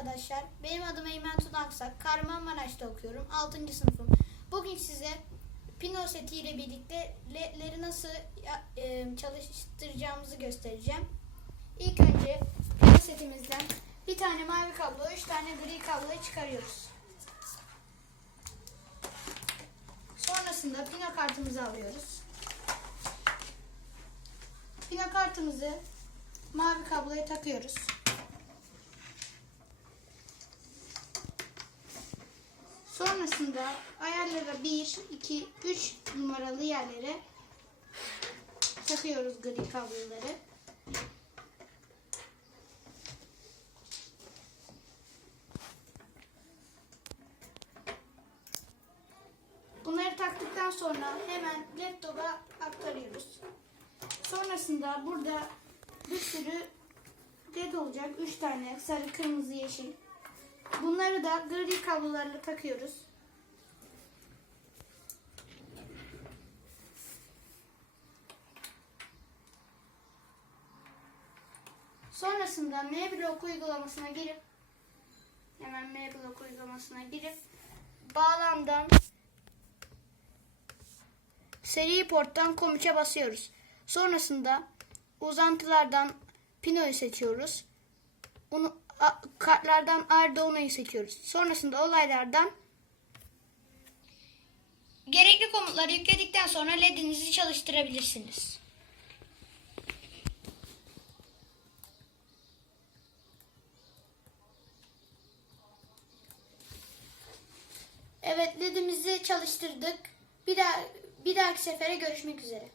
arkadaşlar. Benim adım Eymen Tunaksak. Kahramanmaraş'ta okuyorum. 6. sınıfım. Bugün size Pino seti ile birlikte ledleri nasıl e, çalıştıracağımızı göstereceğim. İlk önce Pino setimizden bir tane mavi kablo, üç tane gri kabloyu çıkarıyoruz. Sonrasında Pino kartımızı alıyoruz. Pino kartımızı mavi kabloya takıyoruz. Sonrasında ayarlara 1, 2, 3 numaralı yerlere takıyoruz gri kabloları. Bunları taktıktan sonra hemen laptopa aktarıyoruz. Sonrasında burada bir sürü led olacak. 3 tane sarı, kırmızı, yeşil. Bunları da gri kablolarla takıyoruz. Sonrasında M-Block uygulamasına girip hemen M-Block uygulamasına girip bağlamdan seri porttan komuça basıyoruz. Sonrasında uzantılardan Pino'yu seçiyoruz. Onu kartlardan Arduino'yu seçiyoruz. Sonrasında olaylardan gerekli komutları yükledikten sonra LED'inizi çalıştırabilirsiniz. Evet LED'imizi çalıştırdık. Bir daha bir dahaki sefere görüşmek üzere.